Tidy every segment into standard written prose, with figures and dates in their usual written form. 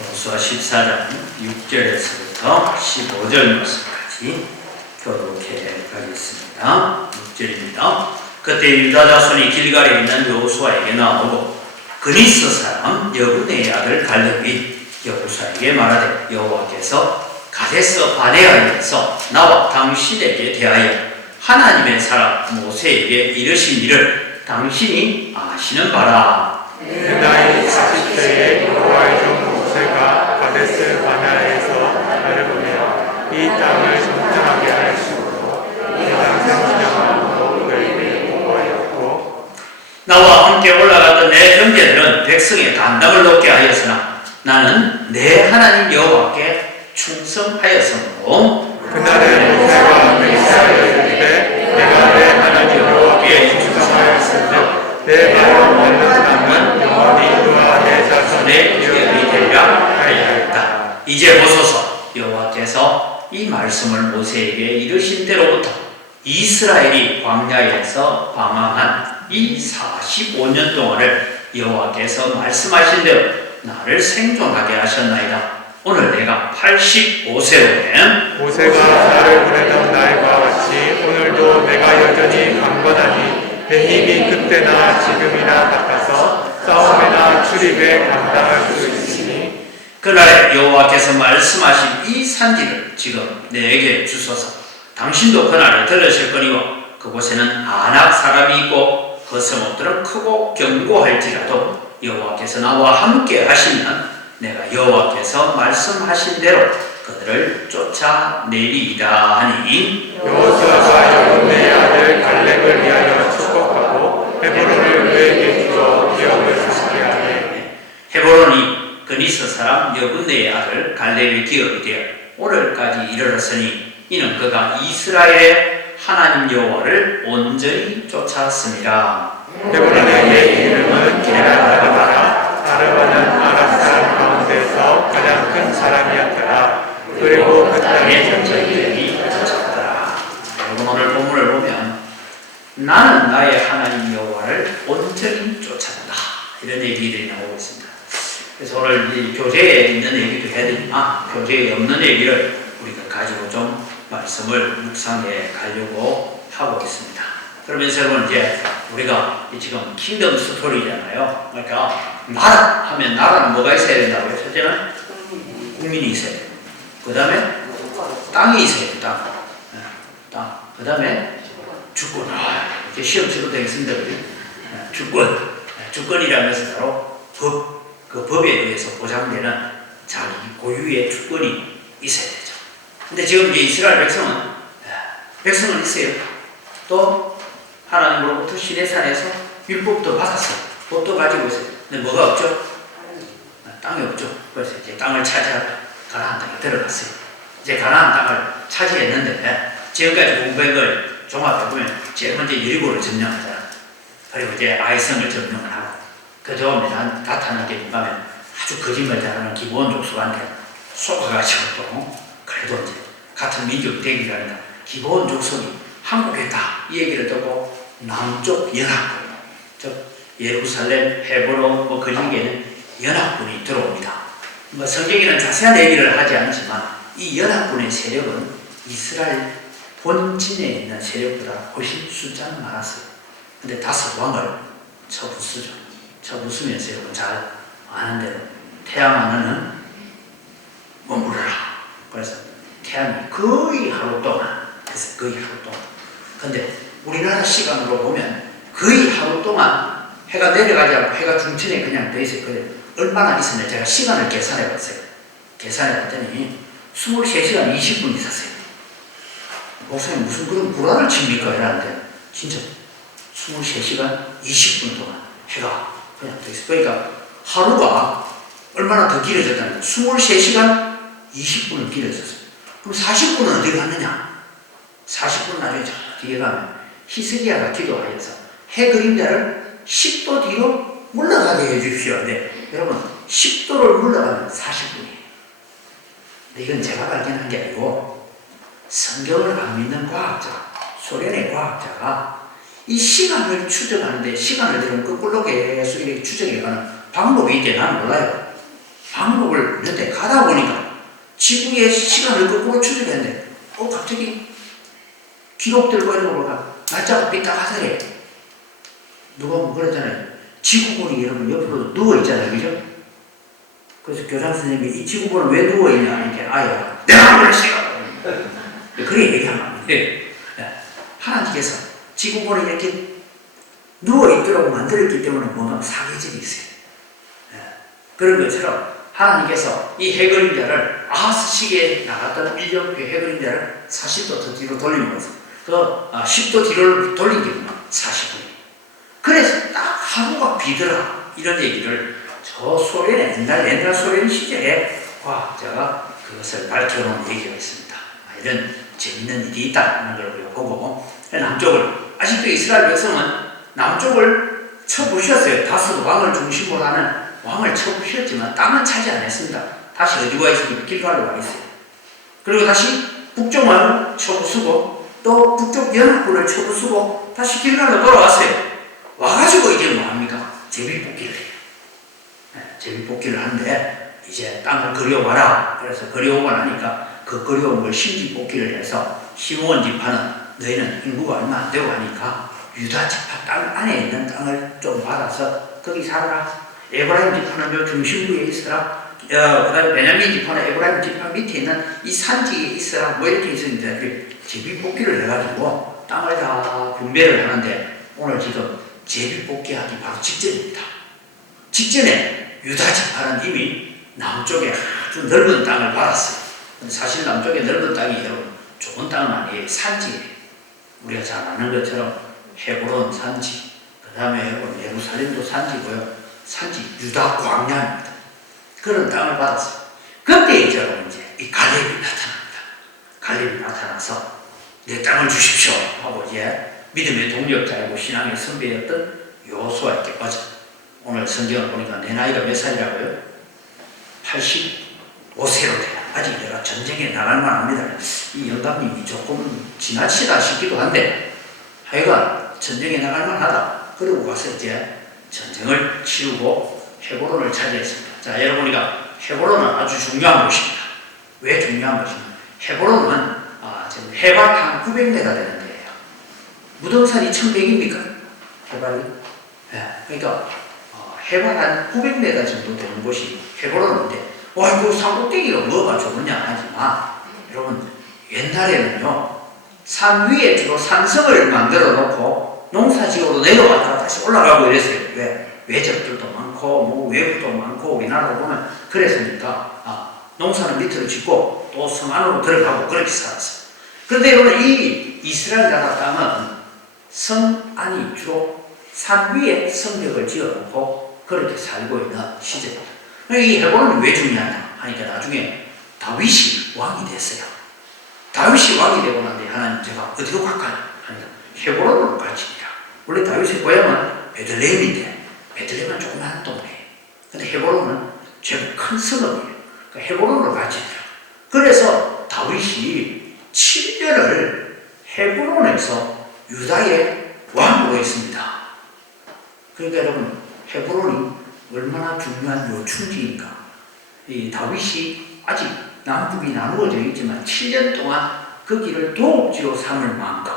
여호수아 14장 6절에서부터 15절 말씀까지 교독해 가겠습니다. 6절입니다. 그때 유다 자손이 길갈에 있는 여호수아에게 나오고 그니스 사람 여분의 아들 갈렙이 여호수아에게 말하되 여호와께서 가데스 바네아에서 나와 당신에게 대하여 하나님의 사람 모세에게 이르신 일을 당신이 아시는 바라. 내 나이 40세에 여호와의 종 모세가 가데스 바네아에서 나를 보내어 이 땅을 정탐하게 하시고 이 땅 생지령으로 너희를 보고하였고 나와 함께 올라갔던 내 형제들은 백성의 간담을 높게 하였으나 나는 내 하나님 여호와께 충성하였으므로 그날에 모세가 맹세하여 이르되 내가 내 하나님 여호와께 충성하였으며 내 마음 얻는 땅은 영원히 너와 내 자손의 기업이 되리라 하였다. 이제 보소서 여호와께서 이 말씀을 모세에게 이르신 대로부터 이스라엘이 광야에서 방황한 이 45년 동안을 여호와께서 말씀하신 대로 나를 생존하게 하셨나이다. 오늘 내가 85세로 모세가 나를 보내던 날과 같이 오늘도 내가 여전히 강건하니 내 힘이 그때나 지금이나 같아서 싸움이나 출입에 감당할 수 있으니 그날에 여호와께서 말씀하신 이 산지를 지금 내게 주소서. 당신도 그날을 들으실 거니와 그곳에는 아낙 사람이 있고 그 성읍들은 크고 견고할지라도 여호와께서 나와 함께 하시면 내가 여호와께서 말씀하신 대로 그들을 쫓아내리이다 하니 여호수아가 여분의 아들 갈렙을 위하여 축복하고 헤브론을 그에게 주어 기업을 사시게 하되 헤브론이 그니스 사람 여분의 아들 갈렙의 기업이 되어 오늘까지 이르렀으니 이는 그가 이스라엘의 하나님 여호와를 온전히 쫓았습니다. 헤브론의 옛 이름은 게라르바라. 아르바는 아랍 사람 가운데서 가장 큰 사람이었더라. 그리고 그 땅의 전적이 쫓았더라. 여러분 오늘 본문을 보면 나는 나의 하나님 여호와를 온전히 쫓았다 이런 얘기들이 나오고 있습니다. 그래서 오늘 이 교재에 있는 얘기도 해야 되지만 교재에 없는 얘기를 우리가 가지고 좀 말씀을 묵상해 가려고 하고 있습니다. 그러면서 여러분 이제 우리가 지금 킹덤 스토리잖아요. 그러니까 나라 하면 나라는 뭐가 있어야 된다고요? 첫째는 국민이 있어야 돼요. 그 다음에 땅이 있어야 돼요. 땅. 그 다음에 주권. 이제 시험 치료되어 있습니다. 주권. 주권이라면서 바로 법. 그 법에 의해서 보장되는 자기 고유의 주권이 있어야 되죠. 근데 지금 이제 이스라엘 백성은 있어요. 또 하나님으로부터 시내산에서 율법도 받았어요. 법도 가지고 있어요. 근데 뭐가 없죠? 땅이 없죠. 그래서 이제 땅을 찾아 가나안 땅에 들어갔어요. 이제 가나안 땅을 차지했는데 지금까지 공부한 걸 종합해보면 제일 먼저 여리고를 점령하잖아. 그리고 이제 아이성을 점령을 하고 그 다음에 나타난 게 뭔가 하면 아주 거짓말 잘하는 기본 족속한테 속아가지고 또 그래도 이제 같은 민족 대기라는 기본 족속이 한국에 있다 이 얘기를 듣고 남쪽 연합군 즉 예루살렘, 헤브론 그 지역에는 연합군이 들어옵니다. 뭐 성경에는 자세한 얘기를 하지 않지만 이 연합군의 세력은 이스라엘 본진에 있는 세력보다 훨씬 숫자는 많았어요. 근데 다섯 왕을 쳐부수죠. 쳐부수면서 여러분 잘 아는 대로 태양 하나는 머무르라. 그래서 태양이 거의 하루 동안 그래서 거의 하루 동안 근데 우리나라 시간으로 보면 거의 하루 동안 해가 내려가지 않고 해가 중천에 그냥 돼 있어요. 그래 얼마나 있었냐 제가 시간을 계산해 봤어요. 계산해 봤더니 23시간 20분 있었어요. 목사님 무슨 그런 구라를 칩니까? 이러는데 진짜 23시간 20분 동안 해가 그냥 돼 있어요. 그러니까 하루가 얼마나 더 길어졌다는 거예요. 23시간 20분을 길어졌어요. 그럼 40분은 어디 갔느냐? 40분 나중에 저 뒤에 가면 히스기야가 기도하여서 해 그림자를 10도 뒤로 물러가게 해주십시오. 근데 여러분 10도를 물러가면 40분이에요. 근데 이건 제가 발견한 게 아니고 성경을 안 믿는 과학자, 소련의 과학자가 이 시간을 추적하는데 시간을 들으면 거꾸로 계속 이렇게 추적해가는 방법이 있대. 나는 몰라요. 방법을 그런데 가다 보니까 지구의 시간을 거꾸로 추적했는데 갑자기 기록들과 이런 걸 보니까 날짜가 삐딱하더래. 누가 뭐 그랬잖아요. 지구본이 여러분 옆으로 누워있잖아요. 그죠? 그래서 교장 선생님이 이 지구본은 왜 누워있냐 이렇게 아야 내가 그랬어요. 그래 얘기하면 안 돼요. 하나님께서 지구본이 이렇게 누워있도록 만들었기 때문에 뭔가 사계절이 있어요. 그런 것처럼 하나님께서 이 해그림자를 아하스 시기에 나갔던 1년 해그림자를 40도 더 뒤로 돌리면서 그 10도 뒤로 돌린 게 40분이에요. 그래서 딱 하루가 비더라 이런 얘기를 저 소련의 옛날 소련 시절에 과학자가 그것을 밝혀놓은 얘기가 있습니다. 이런 재밌는 일이 있다는 걸 우리가 보고 남쪽을 아직도 이스라엘 백성은 남쪽을 쳐부셨어요. 다섯 왕을 중심으로 하는 왕을 쳐부셨지만 땅은 차지 안 했습니다. 다시 어디가 있습니까? 길갈로 와 있어요. 그리고 다시 북쪽 왕을 쳐부수고 또 북쪽 연합군을 쳐부수고 다시 길갈로 돌아왔어요. 와가지고 이제 뭐합니까? 제비뽑기를 해요. 제비뽑기를 하는데 이제 땅을 그려와라. 그래서 그려오고 나니까 그 그려온 걸 심지뽑기를 해서 시므온 지파는 너희는 인구가 얼마 안 되고 하니까 유다 지파 땅 안에 있는 땅을 좀 받아서 거기 살아라. 에브라임 지파는 요 중심부에 있어라. 그 다음에 베냐민 지파는 에브라임 지파 밑에 있는 이 산지에 있어라. 뭐 이렇게 있었는데 제비뽑기를 해가지고 땅을 다 분배를 하는데 오늘 지금 제비뽑기하기 바로 직전입니다. 직전에 유다 지파는 이미 남쪽에 아주 넓은 땅을 받았어요. 근데 사실 남쪽에 넓은 땅이 여러분 좋은 땅은 아니에요. 산지예요. 우리가 잘 아는 것처럼 헤브론 산지, 그 다음에 예루살렘도 산지고요. 산지 유다 광야입니다. 그런 땅을 받았어요. 그때 이제 이 갈렙이 나타납니다. 갈렙이 나타나서 내 땅을 주십시오 하고 이제 믿음의 동력자이고 신앙의 선배였던 여호수아에게 빠져. 오늘 성경을 보니까 내 나이가 몇 살이라고요? 85세로 돼요. 아직 내가 전쟁에 나갈 만합니다. 이 영감님이 조금 지나치다 싶기도 한데 하여간 전쟁에 나갈 만하다. 그러고 가서 이제 전쟁을 치르고 헤브론을 차지했습니다. 자, 여러분이가 헤브론은 아주 중요한 곳입니다. 왜 중요한 것이냐? 헤브론은 지금 해발 한 900m 되는 데예요. 무덤산이 1100입니까? 해발이? 그러니까 해발 한 900m 정도 되는 곳이 헤브론인데 그 산꼭대기가 뭐가 좋으냐 하지만 여러분 옛날에는요 산 위에 주로 산성을 만들어 놓고 농사지으로 내려갔다가 다시 올라가고 이랬어요. 왜? 외적들도 많고 뭐 외부도 많고 우리나라로 보면 그랬으니까 농사는 밑으로 짓고 또 성 안으로 들어가고 그렇게 살았어요. 그런데 여러분 이 이스라엘 나라 땅은 성 안이 주로 산 위에 성벽을 지어놓고 그렇게 살고 있는 시대입니다. 이 헤브론이 왜 중요하냐 하니까 나중에 다윗이 왕이 됐어요. 다윗이 왕이 되고 난데 하나님 제가 어디로 갈까요? 하니까 헤브론으로 가지니라. 원래 다윗의 고향은 베들레헴인데 베들레헴은 조그마한 동네예요. 근데 헤브론은 제법 큰 성읍이에요. 그러니까 헤브론으로 가지니라. 그래서 다윗이 7년을 헤브론에서 유다의 왕으로 있습니다. 그러니까 여러분 헤브론이 얼마나 중요한 요충지입니까? 이 다윗이 아직 남북이 나누어져 있지만 7년 동안 그 길을 도읍지로 삼을 만큼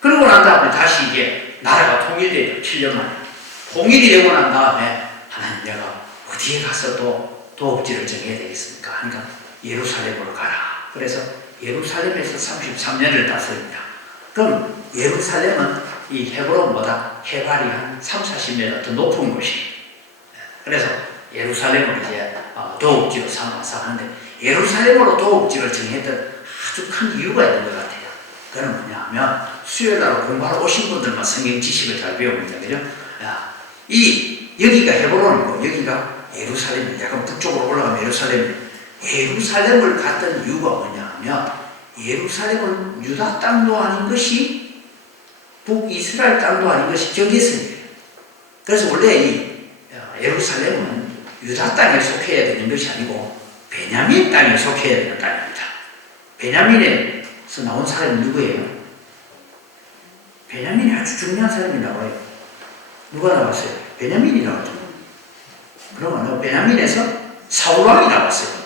그러고 난 다음에 다시 이게 나라가 통일되죠. 7년 만에 통일이 되고 난 다음에 하나님 내가 어디에 가서 또 도읍지를 정해야 되겠습니까? 그러니까 예루살렘으로 가라. 그래서 예루살렘에서 33년을 다스립니다. 그럼 예루살렘은 이 헤브론보다 해발이 한 30-40m 더 높은 곳이에요. 그래서 예루살렘을 이제 도읍지로 삼아서 하는데 예루살렘으로 도읍지를 정했던 아주 큰 이유가 있는 것 같아요. 그건 뭐냐 하면 수요일날 공부하러 오신 분들만 성경 지식을 잘 배웁니다. 그죠? 여기가 헤브론이고 여기가 예루살렘입니다. 약간 북쪽으로 올라가면 예루살렘을 갔던 이유가 뭐냐 하면 예루살렘은 유다 땅도 아닌 것이 북이스라엘 땅도 아닌 것이 경계선이에요. 그래서 원래 이 예루살렘은 유다 땅에 속해야 되는 것이 아니고 베냐민 땅에 속해야 되는 땅입니다. 베냐민에서 나온 사람이 누구예요? 베냐민이 아주 중요한 사람이 나와요. 누가 나왔어요? 베냐민이 나왔죠. 그러면 베냐민에서 사울왕이 나왔어요.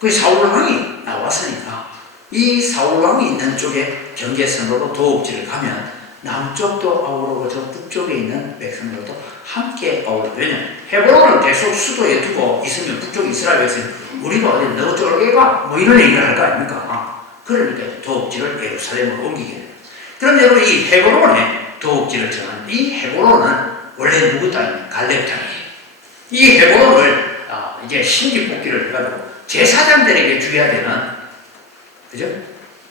그 사울왕이 나왔으니까 이 사울왕이 있는 쪽에 경계선으로 도읍지를 가면 남쪽도 아우르고 저 북쪽에 있는 백성들도 함께 아우르고, 왜냐면 헤브론을 계속 수도에 두고 있으면 북쪽 이스라엘 백성 우리가 어디 너 저렇게 가? 뭐 이런 얘기를 할 거 아닙니까? 그러니까 도읍지를 예루살렘으로 옮기게 돼요. 그럼 여러분 이 헤브론에 도읍지를 정한 이 헤브론은 원래 누구 땅이에요? 갈렙 땅이에요. 이 헤브론을 이제 신기뽑기를 해가지고 제사장들에게 주어야 되는, 그죠?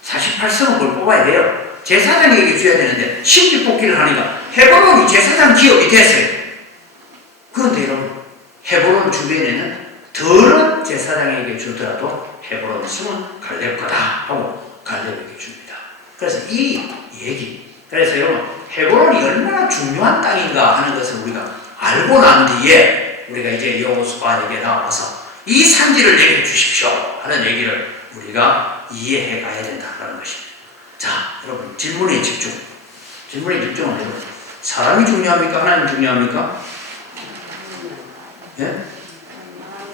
48성을 뽑아야 돼요. 제사장에게 줘야 되는데 신기뽑기를 하니까 헤브론이 제사장 기업이 됐어요. 그런데 여러분 헤브론 주변에는 덜은 제사장에게 주더라도 헤브론 승은 갈렙 거다 하고 갈렙에게 줍니다. 그래서 이 얘기, 그래서 여러분 헤브론이 얼마나 중요한 땅인가 하는 것을 우리가 알고 난 뒤에 우리가 이제 여호수아에게 나와서 이 산지를 내게 주십시오 하는 얘기를 우리가 이해해 가야 된다는 것입니다. 자, 여러분 질문에 집중. 질문에 집중은 여러분 사람이 중요합니까? 하나님 중요합니까? 예?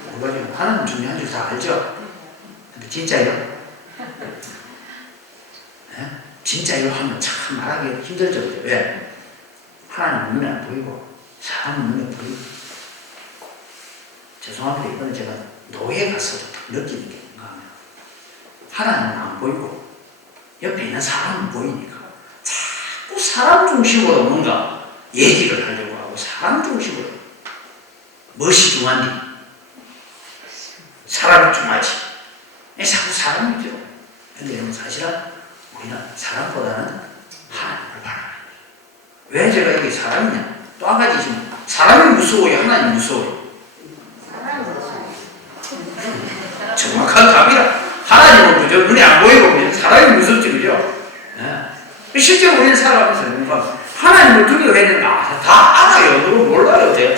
뭐가 좀 하나님 중요한 줄 다 알죠? 근데 진짜요? 예? 진짜요 하면 참 말하기 힘들죠. 그죠? 왜? 하나님 눈에 안 보이고 사람 눈에 보이고. 죄송합니다. 이거는 제가 노예 가서도 느끼는 게 뭔가 하면 하나님은 안 보이고 옆에 있는 사람은 보이니까 자꾸 사람 중심으로 뭔가 얘기를 하려고 하고 사람 중심으로 무엇이 중요한지 사람이 중요하지. 자꾸 사람이죠. 근데 사실은 우리는 사람보다는 하나님을 바라는 거예요. 왜 제가 이게 사람이냐? 또 한 가지 지금 사람이 무서워요? 하나님 무서워요? 정확한 답이라. 하나님은 그죠? 눈에 안 보이고 사람이 무섭죠, 그죠? 네. 실제로 우리는 살아가면서 뭔가 하나님을 두려워해야 되는가? 다 알아요. 누구 몰라요, 돼요.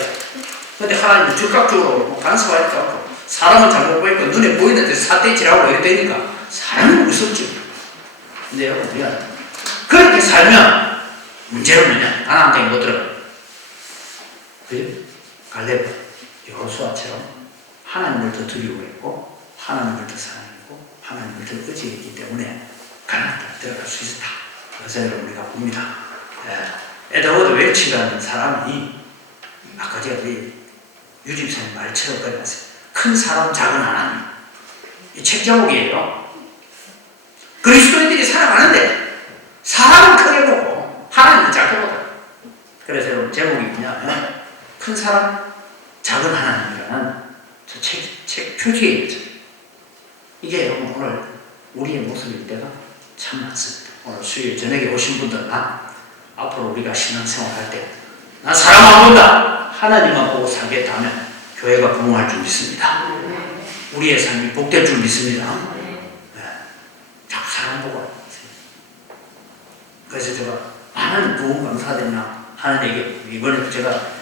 근데 하나님은 즉각적으로 간섭하니까 않고 사람은 잘못 보니까 눈에 보이는데 사대질하고 이렇게 되니까 사람이 무섭죠. 근데 여러분, 우리가 그렇게 살면 문제는 뭐냐? 하나님 땅에 못 들어가요. 그죠? 갈렙, 여호수아처럼 하나님을 더 두려워했고 하나님을 더 사랑했고 하나님을 더 의지했기 때문에 가나안 땅에 들어갈 수 있었다. 그래서 여러분 우리가 봅니다. 에드워드 웰치라는 사람이 아까 제가 유집사님 말처럼 꺼내놨어요. 큰 사람 작은 하나님. 이 책 제목이에요. 그리스도인들이 살아가는데 사람은 크게 보고 하나님은 작게 보다. 그래서 여러분 제목이 뭐냐면 큰 사람 작은 하나님이라는 저 책 표지에 이게 여러분 오늘 우리의 모습일 때가 참 많습니다. 오늘 수요일 저녁에 오신 분들나 앞으로 우리가 신앙생활 할 때 나 사람 안 본다 하나님만 보고 살겠다 하면 교회가 부흥할 줄 믿습니다. 우리의 삶이 복될 줄 믿습니다. 자꾸 사람 보고 그래서 제가 많은 부흥 감사드리나 하는 얘기, 이번에 제가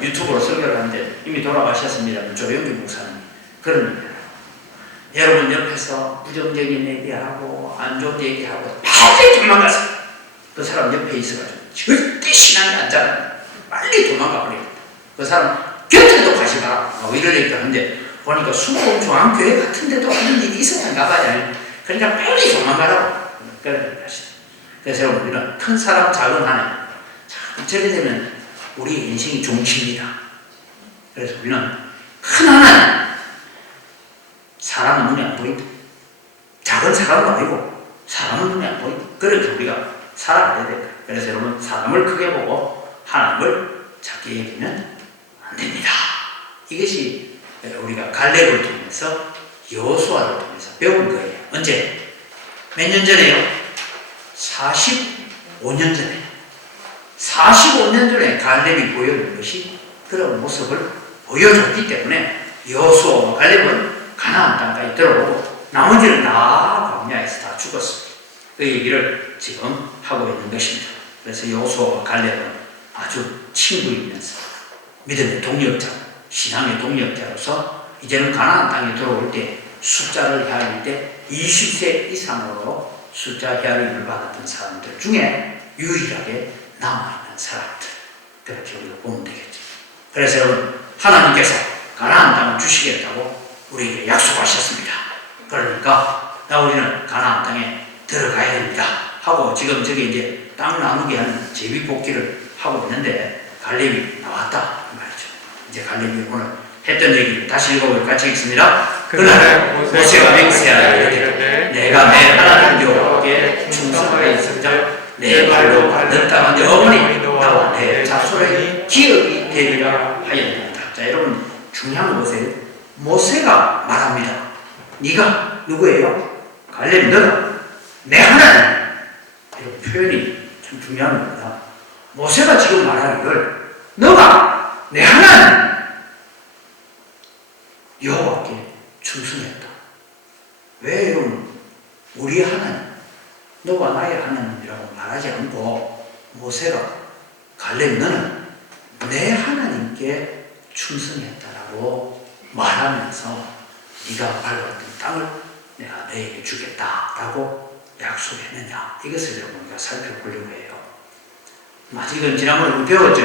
유튜브로 설교를 하는데 이미 돌아가셨습니다. 조영기 목사님. 그런 여러분 옆에서 부정적인 얘기하고 안 좋은 얘기하고 빨리 도망가세요. 그 사람 옆에 있어가지고 절대 신앙이 안 자랍니다. 빨리 도망가 버려요. 그 사람 곁에도 가지 마라. 이런 얘기를 하는데 보니까 수봉 중앙교회 같은 데도 그런 일이 있었던가 봐요. 그러니까 빨리 도망가라고 그런 얘기를 하시죠. 그래서 여러분 우리는 큰 사람 작은 하나님. 저렇게 되면 우리 인생이 종치입니다. 그래서 우리는 큰 하나님, 사람은 눈에 안 보인다. 작은 사람도 아니고 사람은 눈에 안 보인다. 그렇게 우리가 살아가야 돼요. 그래서 여러분 사람을 크게 보고 하나님을 작게 여기면 안 됩니다. 이것이 우리가 갈렙을 통해서 여호수아를 통해서 배운 거예요. 언제? 몇 년 전에요? 45년 전에. 45년 전에 갈렙이 보여준 것이 그런 모습을 보여줬기 때문에 여호수아와 갈렙은 가나안 땅까지 들어오고 나머지는 다 광야에서 다 죽었습니다. 그 얘기를 지금 하고 있는 것입니다. 그래서 여호수아와 갈렙은 아주 친구이면서 믿음의 동력자, 신앙의 동력자로서 이제는 가나안 땅에 들어올 때 숫자를 헤아릴 때 20세 이상으로 숫자 헤아림을 받았던 사람들 중에 유일하게 남아있는 사람들, 그렇게 우리가 보면 되겠죠. 그래서 여러분 하나님께서 가나안 땅을 주시겠다고 우리에게 약속하셨습니다. 그러니까 우리는 가나안 땅에 들어가야 됩니다 하고 지금 저기 이제 땅 나누기 하는 제비뽑기를 하고 있는데 갈렙이 나왔다 말이죠. 이제 갈렙이 오늘 했던 얘기를 다시 읽어볼 같이 읽습니다. 그날 모세가 맹세하여 이르되 내가 내 하나님 여호와께 충성하였으며 내 발로 밟는 땅은 영원히 나와 내 자손의 기업이 되리라 하였습니다. 자, 여러분 중요한 것은 모세가 말합니다. 네가 누구예요? 갈렙 너다. 내 하나님. 이런 표현이 참 중요한 겁니다. 모세가 지금 말하기를 너가 내 하나님 여호와께 충성했다. 왜 여러분 우리 하나님 너가 나의 하나님이라고 말하지 않고 모세가 갈렙 너는 내 하나님께 충성했다라고 말하면서 네가 밟았던 땅을 내가 너에게 주겠다라고 약속했느냐, 이것을 여러분 우리가 살펴보려고 해요. 아직은 지난번에 우리 배웠죠.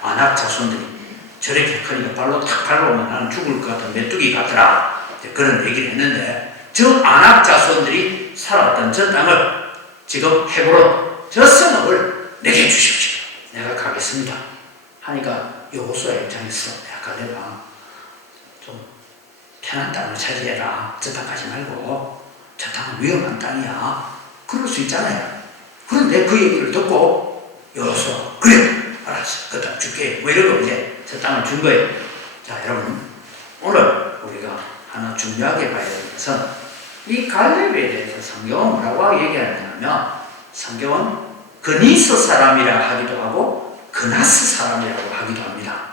아낙 자손들이 저렇게 크니까 발로 탁 밟으면 나는 죽을 것 같은 메뚜기 같더라, 그런 얘기를 했는데 저 아낙 자손들이 살았던 저 땅을 지금 헤브론 저 성읍을 내게 주십시오. 내가 가겠습니다 하니까 여호수아 입장에서 약간 내가 좀 편한 땅을 차지해라. 저 땅 가지 말고 저 땅은 위험한 땅이야. 그럴 수 있잖아요. 그런데 그 얘기를 듣고 여호수아 그래 알았어 그 땅 줄게 뭐 이러고 이제 저 땅을 준 거예요. 자, 여러분 오늘 우리가 하나 중요하게 봐야 되는 것은 이 갈렙에 대해서 성경은 뭐라고 얘기하냐면 성경은 그니스 사람이라 하기도 하고 그나스 사람이라고 하기도 합니다.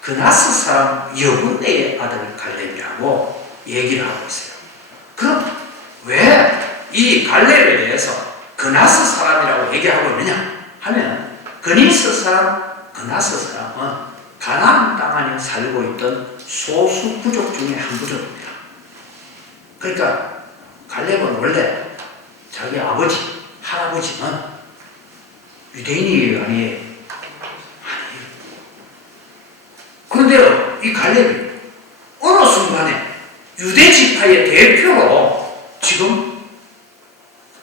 그나스 사람 여분네의 아들 갈렙이라고 얘기를 하고 있어요. 그럼 왜 이 갈렙에 대해서 그나스 사람이라고 얘기하고 있느냐 하면 그니스 사람, 그나스 사람은 가나안 땅 안에 살고 있던 소수 부족 중에 한 부족입니다. 그러니까 갈렙은 원래 자기 아버지, 할아버지는 유대인이에요, 아니에요? 아니에요. 그런데 이 갈렙이 어느 순간에 유대 지파의 대표로 지금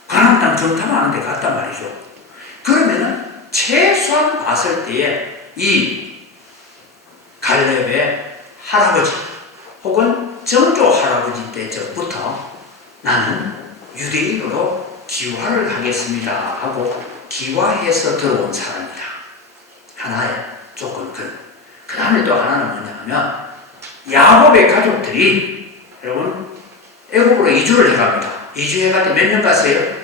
가나안 땅 정탐하는 데 갔단 말이죠. 그러면은 최소한 봤을 때에 이 갈렙의 할아버지 혹은 정조 할아버지 때부터 나는 유대인으로 기화를 하겠습니다 하고 기화해서 들어온 사람이다. 하나의 조건. 그 다음에 또 하나는 뭐냐면 야곱의 가족들이 여러분 애굽으로 이주를 해갑니다. 이주해가지고 몇 명 갔어요?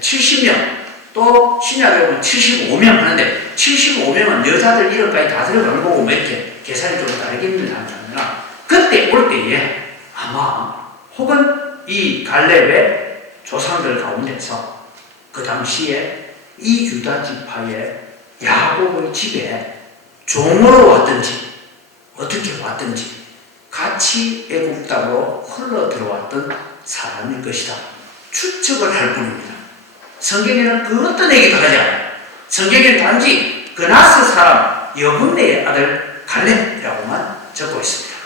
70명. 또 신약에 보면 75명 하는데 75명은 여자들 이름까지 다 들어가는 거고 뭐 이렇게 계산이 좀 다르겠습니다. 그때 올 때에 아마 혹은 이 갈렙의 조상들 가운데서 그 당시에 이 유다 지파의 야곱의 집에 종으로 왔든지 어떻게 왔든지 같이 애굽 땅으로 흘러 들어왔던 사람일 것이다. 추측을 할 뿐입니다. 성경에는 그 어떤 얘기도 하지 않아요. 성경에는 단지 그나스 사람 여분네의 아들 갈렙이라고만 적고 있습니다.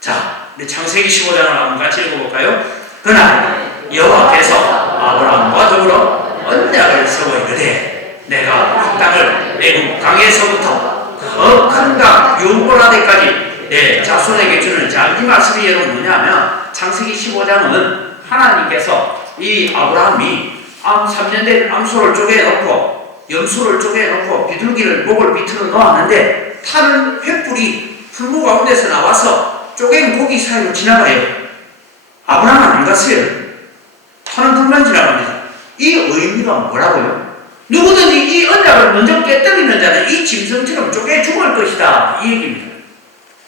자, 우리 창세기 15장을 한번 같이 읽어볼까요? 그날 여호와께서 아브라함과 더불어 언약을 세워 이르되 내가 이 땅을 애굽 강에서부터 그 큰 강 유브라데까지 내 자손에게 주는 자, 이 말씀이 여러분 뭐냐면 창세기 15장은 하나님께서 이 아브라함이 3년 된 암소를 쪼개놓고 염소를 쪼개놓고 비둘기를 목을 비틀어 놓았는데 타는 횃불이 풀무 가운데서 나와서 쪼갠 고기 사이로 지나가요. 아브라함은 안 갔어요. 타는 불만 지나갑니다. 이 의미가 뭐라고요? 누구든지 이 언약을 먼저 깨뜨리는 자는 이 짐승처럼 쪼개 죽을 것이다, 이 얘기입니다.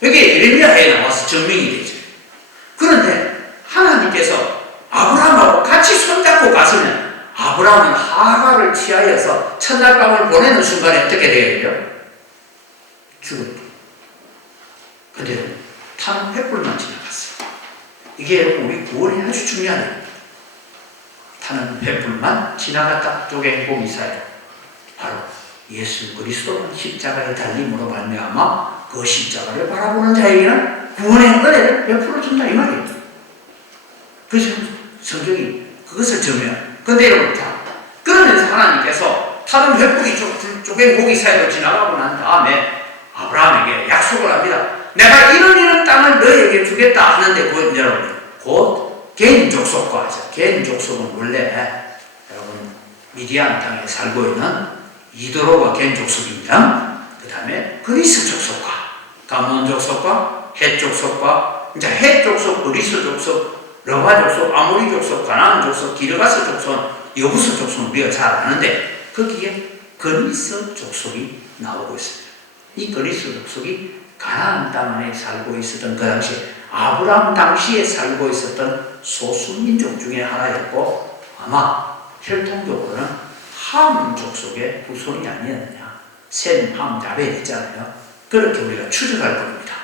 이게 예레미야에 나와서 증명이 되죠. 그런데 하나님께서 아브라함하고 같이 손잡고 갔으면 아브라함은 하갈을 취하여서 첫날 밤을 보내는 순간에 어떻게 되어요? 죽었죠. 근데 타는 횃불만 지나갔어요. 이게 우리 구원이 아주 중요하네요. 타는 횃불만 지나갔다 쪼갠 고기 사이 바로 예수 그리스도는 십자가에 달림으로 말미암아 그 십자가를 바라보는 자에게는 구원의 은혜를 베풀어 준다 이 말이에요. 그래서 성경이 그것을 정해요. 근데 여러분, 그러면서 하나님께서 다른 횃불이 쪼갠 고기 사이로 지나가고 난 다음에 아브라함에게 약속을 합니다. 내가 이런 땅을 너에게 주겠다 하는데, 그 여러분, 곧 개인 족속과 하죠. 개인 족속은 원래 여러분 미디안 땅에 살고 있는 이도로가 개인 족속입니다. 그 다음에 그리스 족속과 가문 족속과 헷 족속과, 이제 헷 족속, 그리스 족속, 러바 족속, 아모리 족속, 가나안 족속, 기르가스 족속, 여부스 족속은 우리가 잘 아는데 거기에 그리스 족속이 나오고 있습니다. 이 그리스 족속이 가나안 땅 안에 살고 있었던 그 당시에 아브라함 당시에 살고 있었던 소수민족 중에 하나였고, 아마 혈통적으로는 함 족속의 후손이 아니었느냐. 셈, 함, 야벳 있잖아요. 그렇게 우리가 추정할 겁니다.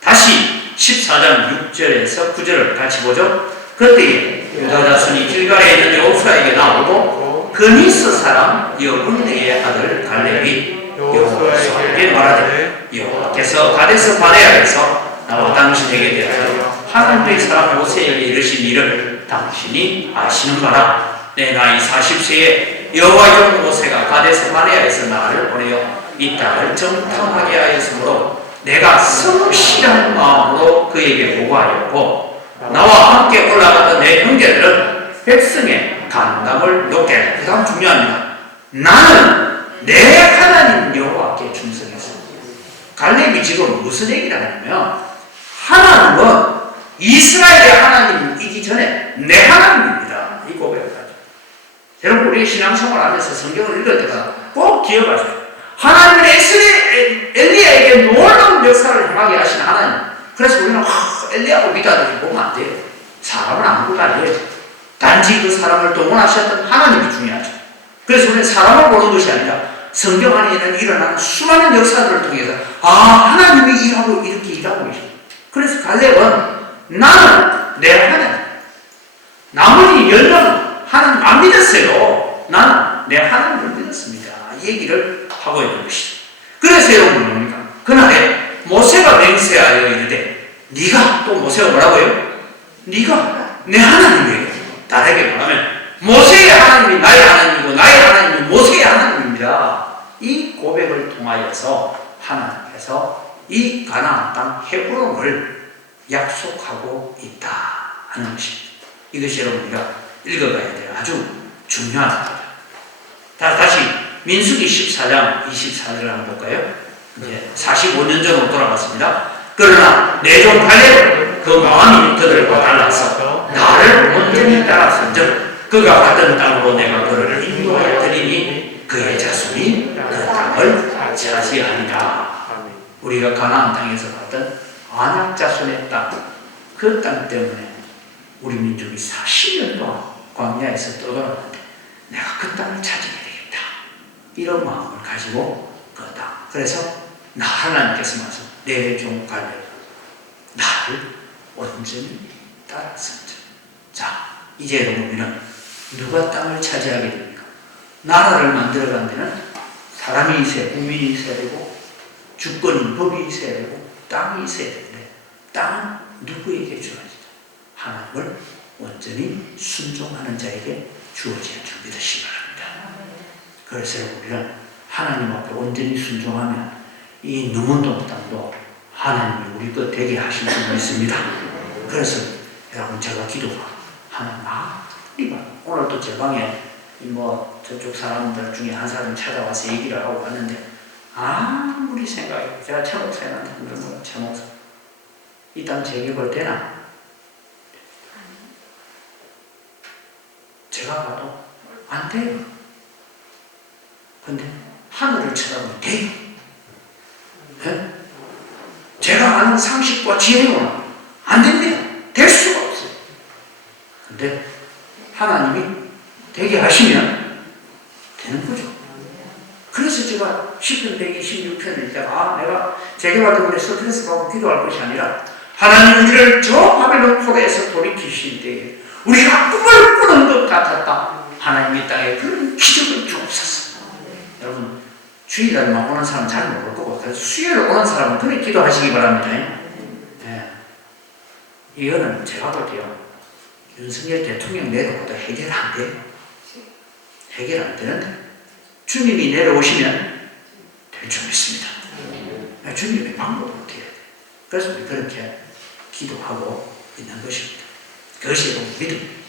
다시 14장 6절에서 9절을 같이 보죠. 그때 유다 자손이 길갈에 있는 여호수아에게 나오고 그니스 사람 여분네의 아들 갈렙이 여호수아에게 말하되, 여호와께서 가데스 바네아에서 나와 당신에게 대하여 하나님의 사람 모세에게 이르신 일을 당신이 아시는 바라. 내 나이 40세에 여호와의 종 모세가 가데스 바네아에서 나를 보내어 이 땅을 정탐하게 하였으므로 내가 성실한 마음으로 그에게 보고하였고, 나와 함께 올라갔던 내 형제들은 백성의 간담을 높게 했다. 그 다음 중요합니다. 나는 내 하나님 여호와께 충성했습니다. 갈렙이 지금 무슨 얘기를 하냐면, 하나님은 이스라엘의 하나님이기 전에 내 하나님입니다. 이 고백을 하죠. 여러분, 우리 신앙생활 하면서 성경을 읽을 때마다 꼭 기억하십시오. 하나님은 엘리야에게 놀라운 역사를 행하게 하신 하나님. 그래서 우리는 엘리야고 믿어야 보면 안 돼요. 사람을 안 보고 가야죠. 단지 그 사람을 동원하셨던 하나님이 중요하죠. 그래서 우리는 사람을 보는 것이 아니라 성경 안에는 일어나는 수많은 역사들을 통해서 하나님이 일하고 이렇게 일하고 계십니다. 그래서 갈렙은 나는 내 하나님, 나머지 10명은 하나님 안 믿었어요. 나는 내 하나님을 믿었습니다. 이 얘기를 하고 있는 것이죠. 그래서 여러분 뭡니까? 그날에 모세가 맹세하여 이르되, 네가, 또 모세가 뭐라고요? 네가 내 하나님이에요. 다르게 말하면 모세의 하나님이 나의 하나님이고 나의 하나님이 모세의 하나님입니다. 이 고백을 통하여서 하나님께서 이 가나안 땅 헤브론을 약속하고 있다 하는 것입니다. 이것이 여러분 우리가 읽어가야 될 아주 중요한 겁니다. 다시 민수기 14장 24절을 한번 볼까요? 이제 45년 전으로 돌아갔습니다. 그러나 내 종 갈렙은 그 마음이 그들과 달라서 나를 온전히 따랐은즉 그가 갔던 땅으로 내가 그를 인도하여 드리니 그의 자손이 그 땅을 차지하리라. 우리가 가나안 땅에서 봤던 안악 자손의 땅, 그 땅 때문에 우리 민족이 40년 동안 광야에서 떠돌았는데 내가 그 땅을 차지해야 되겠다. 이런 마음을 가지고 그 땅. 그래서 나 하나님께서 말씀, 내 종 갈렙 나를 온전히 따랐습니다. 자, 이제 여러분 우리는 누가 땅을 차지하게 됩니까? 나라를 만들어가는 데는 사람이 있어야, 국민이 있어야 되고 주권인 법이 있어야 되고 땅이 있어야 되는데, 땅은 누구에게 주어지죠? 하나님을 온전히 순종하는 자에게 주어지는 줄 믿으시기 바랍니다. 그래서 우리는 하나님 앞에 온전히 순종하면 이 누문동 땅도 하나님이 우리 것 되게 하실 줄 믿습니다. 그래서 여러분 제가 기도가 하나님 오늘도 제 방에 저쪽 사람들 중에 한 사람 찾아와서 얘기를 하고 왔는데, 아무리 생각해 제가 최 목사님한테 물어보면, 최 목사 이 땅 재개발 되나? 제가 봐도 안 돼요. 근데 하늘을 쳐다보면 돼요. 네? 제가 아는 상식과 지혜로는 안 됩니다. 될 수가 없어요. 근데 하나님이 되게 하시면 되는 거죠. 그래서 제가 10편 126편을 읽다가 내가 재개발 때문에 스트레스 받고 기도할 것이 아니라, 하나님 우리를 저 바벨론 포로에서 돌이키실 때에 우리가 꿈을 꾸는 것 같았다. 하나님 이 땅에 그런 기적을 주옵소서. 여러분 주일날만 오는 사람은 잘 모를 거고, 그래서 수요일 오는 사람은 그렇게 기도하시기 바랍니다. 예. 이거는 제가 볼 때요, 윤석열 대통령 내려오도 해결 안 돼요. 해결 안 되는데 주님이 내려오시면 될 줄 믿습니다. 주님의 방법으로 돼야 돼요. 그래서 우리 그렇게 기도하고 있는 것입니다. 그것이 믿음입니다.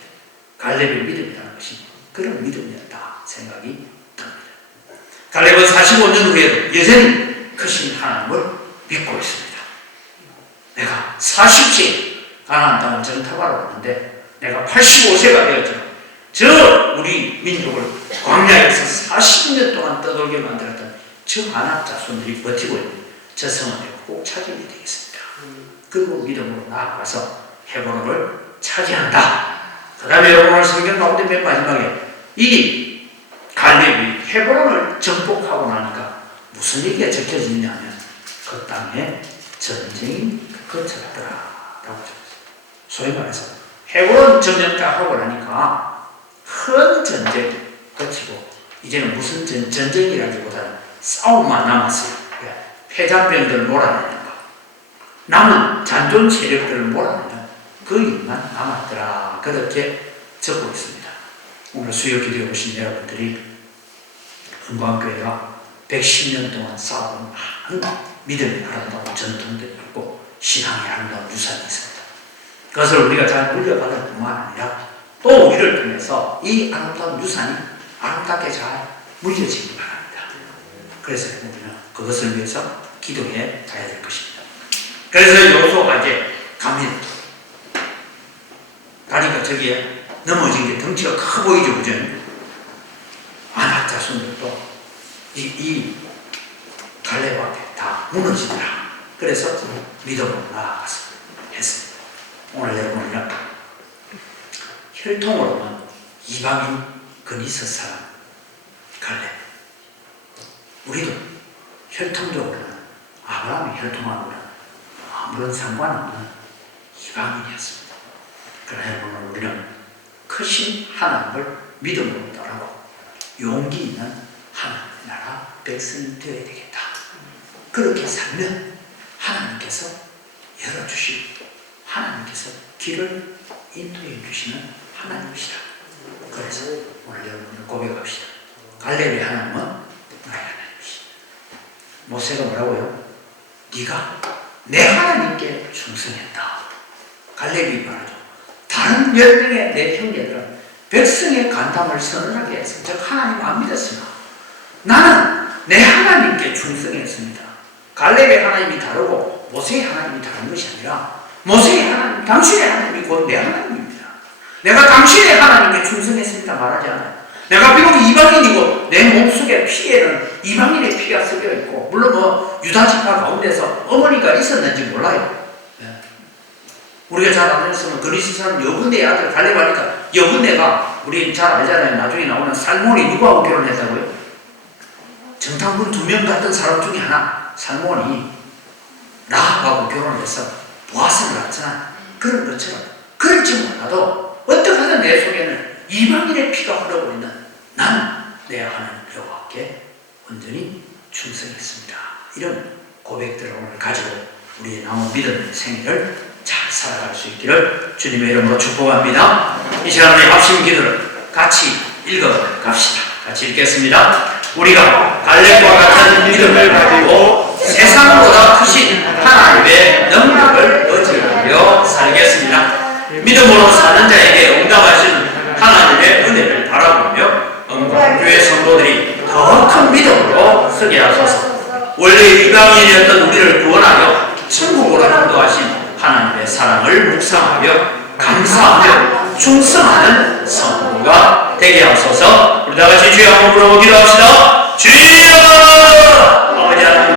갈렙의 믿음이라는 것이 그런 믿음이었다 생각이 듭니다. 갈렙은 45년 후에도 여전히 크신 하나님을 믿고 있습니다. 내가 40세 가나안 땅을 정탐하러 왔는데 내가 85세가 되었지만 저 우리 민족을 광야에서 40년 동안 떠돌게 만들었던 저 아낙 자손들이 버티고 있는 저 성을 내가 꼭 차지해야 되겠습니다. 그리고 믿음으로 나아가서 헤브론을 차지한다. 그 다음에 오늘 성경 가운데 맨 마지막에 이 갈렙이 헤브론을 정복하고 나니까 무슨 얘기가 적혀져 있냐면 그 땅에 전쟁이 거쳤더라 라고 적혀있어요. 소위 말해서 헤브론 점령딱 하고 나니까 큰 전쟁이 거치고 이제는 무슨 전쟁이라기보다는 싸움만 남았어요. 패잔병들을 몰아내는 거, 남은 잔존 세력들을 몰아내는 그 일만 남았더라. 그렇게 적고 있습니다. 오늘 수요 기도해 오신 여러분들이 흥광교회가 110년 동안 쌓아온 많은 믿음의 아름다운 전통들이 있고 신앙의 아름다운 유산이 있습니다. 그것을 우리가 잘 물려받을 뿐만 아니라 또 우리를 통해서 이 아름다운 유산이 아름답게 잘 물려지기 바랍니다. 그래서 우리는 그것을 위해서 기도해 가야 될 것입니다. 그래서 여호수아가 이제 갑니다. 가니까 저기에 넘어진 게 덩치가 커 보이죠, 그죠? 아낙 자손들도 이 갈렙 앞에 다 무너지더라. 그래서 믿음으로 나아가서 했습니다. 오늘 여러분이랑 혈통으로는 이방인 그니스 사람 갈렙, 우리도 혈통적으로는 아브라함의 혈통하고는 아무런 상관없는 이방인이었습니다. 그러나 여러분, 우리는 크신 하나님을 믿음으로 따르고 용기 있는 하나님의 나라 백성이 되어야 되겠다. 그렇게 살면 하나님께서 열어주시고 하나님께서 길을 인도해 주시는 하나님이시다. 그래서 오늘 여러분들 고백합시다. 갈렙의 하나님은 나의 하나님이시다. 모세가 뭐라고요? 네가 내 하나님께 충성했다. 갈렙이 말하죠. 다른 10명의 내 형제들은 백성의 간담을 서늘하게 해서 즉 하나님 안 믿었으나 나는 내 하나님께 충성했습니다. 갈렙의 하나님이 다르고 모세의 하나님이 다른 것이 아니라 모세의 하나님, 당신의 하나님이 곧 내 하나님입니다. 내가 당신의 하나님께 충성했습니다 말하지 않아요. 내가 비록 이방인이고 내 몸속에 피에는 이방인의 피가 섞여 있고 물론 유다 지파 가운데서 어머니가 있었는지 몰라요. 우리가 잘 알았으면 그리스 사람 여분네의 아들 갈렙하니까 여분네가 우리 잘 알잖아요. 나중에 나오는 살몬이 누구하고 결혼했다고요? 정탐꾼 2명 같은 사람 중에 하나 살몬이 라합하고 결혼해서 보아스를 낳잖아. 그런 것처럼 그럴지 몰라도 어떻게 하든 내 속에는 이방인의 피가 흘러고 있는 나는 내 하나님 여호와께 온전히 충성했습니다. 이런 고백들을 오늘 가지고 우리의 남은 믿음의 생애를 잘 살아갈 수 있기를 주님의 이름으로 축복합니다. 이 시간에 합심 기도를 같이 읽어 갑시다. 같이 읽겠습니다. 우리가 갈렙과 같은 믿음을 가지고 세상보다 크신 하나님의 능력을 의지하며 살겠습니다. 믿음으로 사는 자에게 응답하신 하나님의 은혜를 바라보며 응답교회 성도들이 더 큰 믿음으로 서게 하소서. 원래 이방인이었던 우리를 구원하여 천국으로 인도하신 하나님의 사랑을 묵상하며 감사하며 충성하는 성도가 되게 하소서. 우리 다같이 주여 한번 부르고 기도합시다.